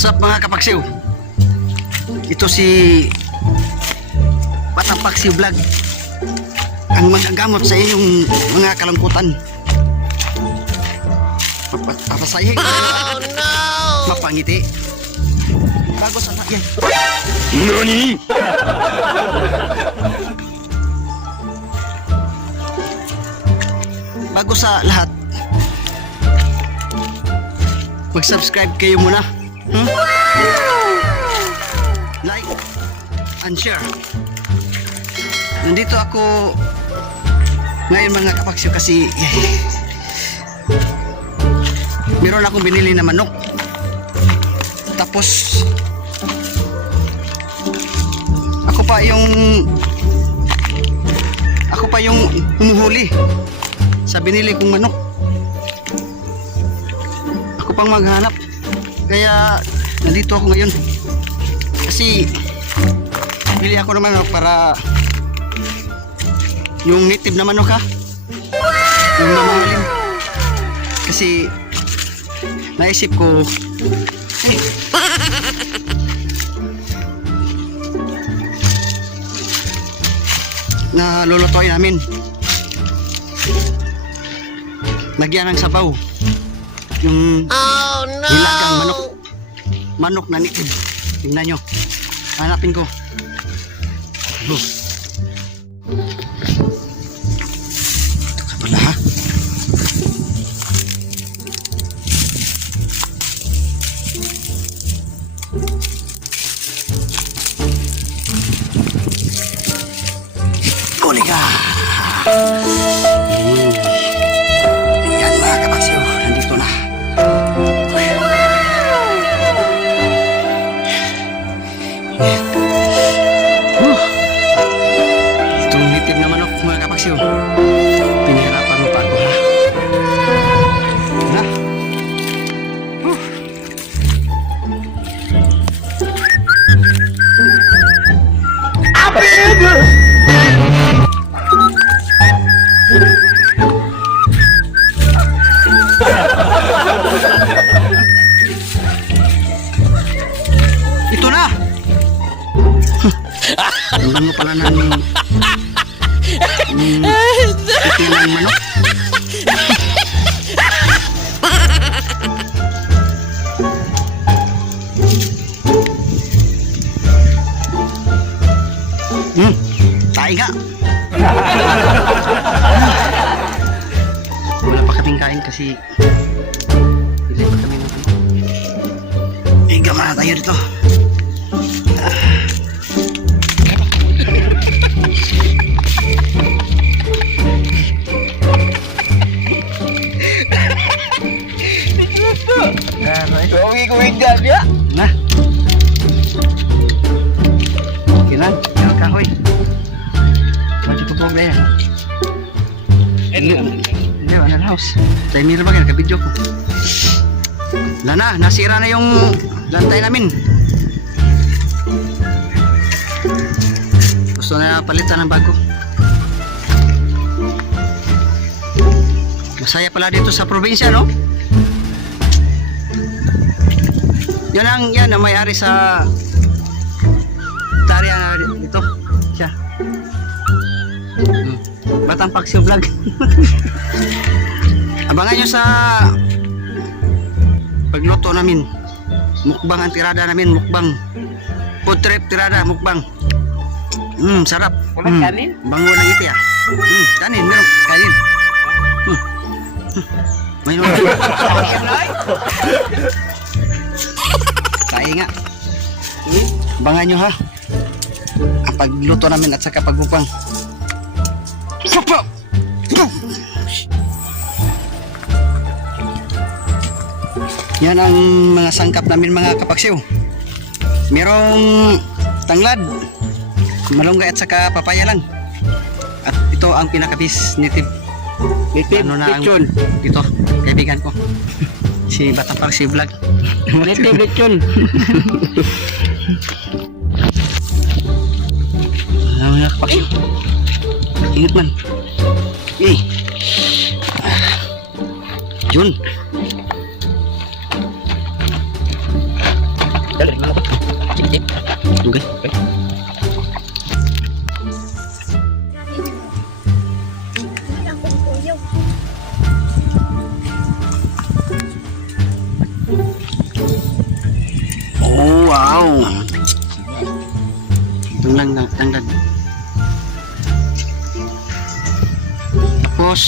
What's up mga kapaksiw? Ito si Batang Paksiw Vlog, ang magagamot sa inyong mga kalungkutan. Papasayhin ko mapangiti bago sa yan. NANI?! Bago sa lahat, mag-subscribe kayo muna. Like and share. Nandito ako ngayon mga kapaksiw kasi meron akong binili na manok. Tapos ako pa yung humuhuli sa binili kong manok. Ako pang maghanap. Kaya nandito ako ngayon. Kasi bili ako ng manok para yung native na manok ha. Yung mamahalin. Kasi naisip ko na lulutuin namin. Nagyan ng sabaw. Yung hilagang manok na native. Tingnan nyo. Hanapin ko. Sa pala ha. Kuliga. Yan mga kapaksiw. Nandito na. Itong native na manok mga kapaksiw. Pinahirapan mo pa ako ha. Na. Ito na. Tunggan mo pala ng itinang manok. Tayo nga. Wala pa kaming kain kasi hindi pa kami ng iga muna tayo dito. Kuwing dyan ya. Nah. Kinan, yung kahoy. Macam tutong na yan. Hindi, ano house. Tayo nila ba ka video ko. Lana, nasira na yung lantay namin. Gusto na palitan ng bago. Masaya pala dito sa probinsya, no? Yan ang may-ari sa area na dito. Siya. Batang Paksiw Vlog. Abangan nyo sa pagluto namin. Mukbang ang tirada namin. Mukbang. Food trip tirada. Mukbang. Sarap. Walang kanin? Bango ng iti ah. Kanin. Meron kanin. Mayroon. Tayo nga. Abangan nyo ha. Ang pagluto namin at saka pagupang. Yan ang mga sangkap namin mga kapaksiw. Merong tanglad, malunggay at saka papaya lang. At ito ang pinakabis native. Ano na ang dito, kaibigan ko. Si Batang Paksiw Vlog. Native lechon. Mga kapaksiw. Ingat man. Yun. Okay. Oh, wow. Tanglag. Tapos,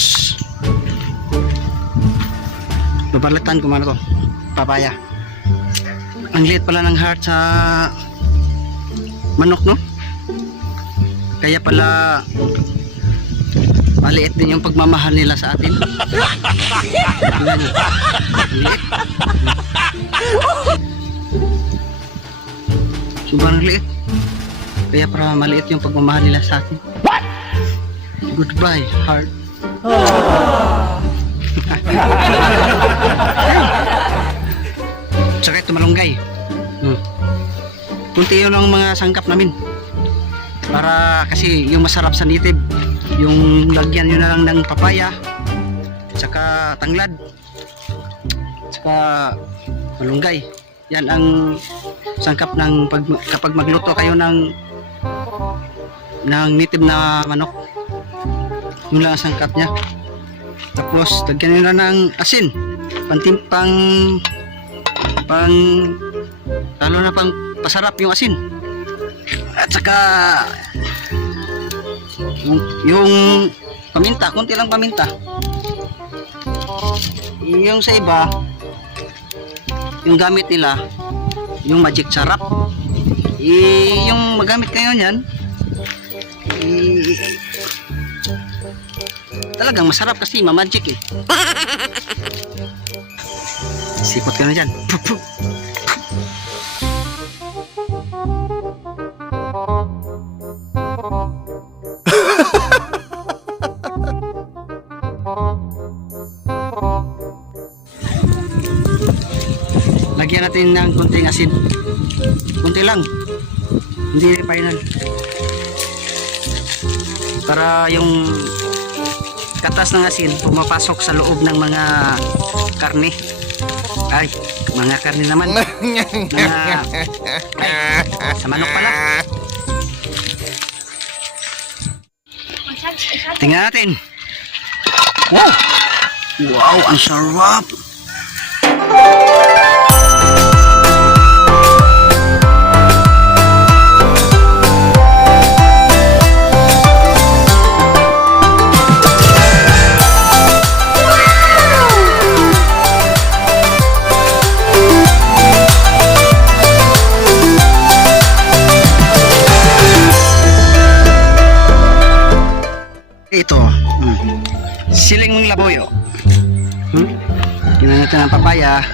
babalatan ko man ito. Papaya. Ang liit pala ng heart sa manok, no? Kaya pala maliit din yung pagmamahal nila sa atin. Maliit. Sobrang liit. Kaya para maliit yung pagmamahal nila sa atin. What? Goodbye, heart. Tsaka ito malunggay. Kunti yun ang mga sangkap namin. Para kasi yung masarap sa native, yung lagyan nyo na lang ng papaya, tsaka tanglad, tsaka malunggay. Yan ang sangkap ng kapag magluto kayo ng native na manok. Yun lang ang sangkap niya. Tapos lagyan nyo na ng asin, lalo na pang pasarap yung asin. At saka yung paminta, kunti lang paminta. Yung sa iba, yung gamit nila, yung magic sarap. Yung magamit kayo niyan, talagang masarap kasi mamagic eh. Sipot ka na dyan. Lagyan natin ng konting asin. Kunti lang. Hindi final. Para yung katas ng asin pumapasok sa loob ng mga karne. Ay, mga karne naman. Sa manok pala. Tingnan natin. Wow! Wow, ang sarap! Ito, siling mong laboyo. Tingnan natin ang papaya.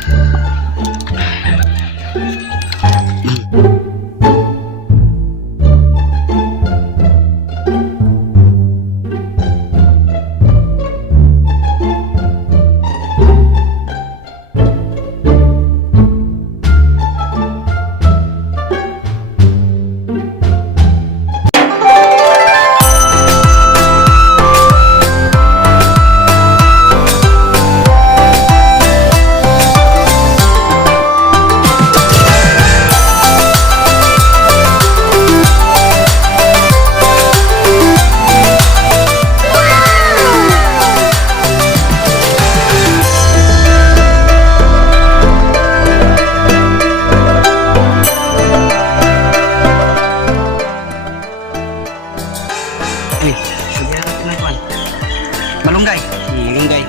Malunggay. Malunggay.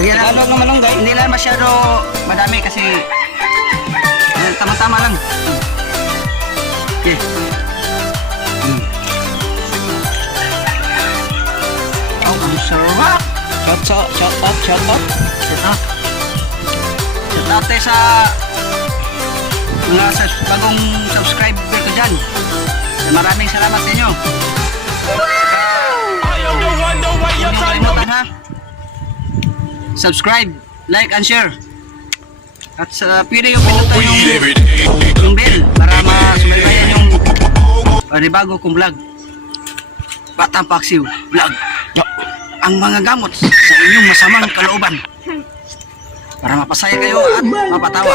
Lagyan lang ng malunggay. Hindi lang masyado madami kasi tama-tama lang. Okay. Oh, ang sarap. Shout out. Shout out sa mga bagong subscriber ko dyan. Maraming salamat sa inyo. Huwag kalimutan ha. Subscribe, like, and share. At pwede yung pinuto yung bell para masubaybayan yung panibago kong vlog. Batang Paksiw Vlog. Ang mga gamot sa inyong masamang kalooban. Para mapasaya kayo at mapatawa.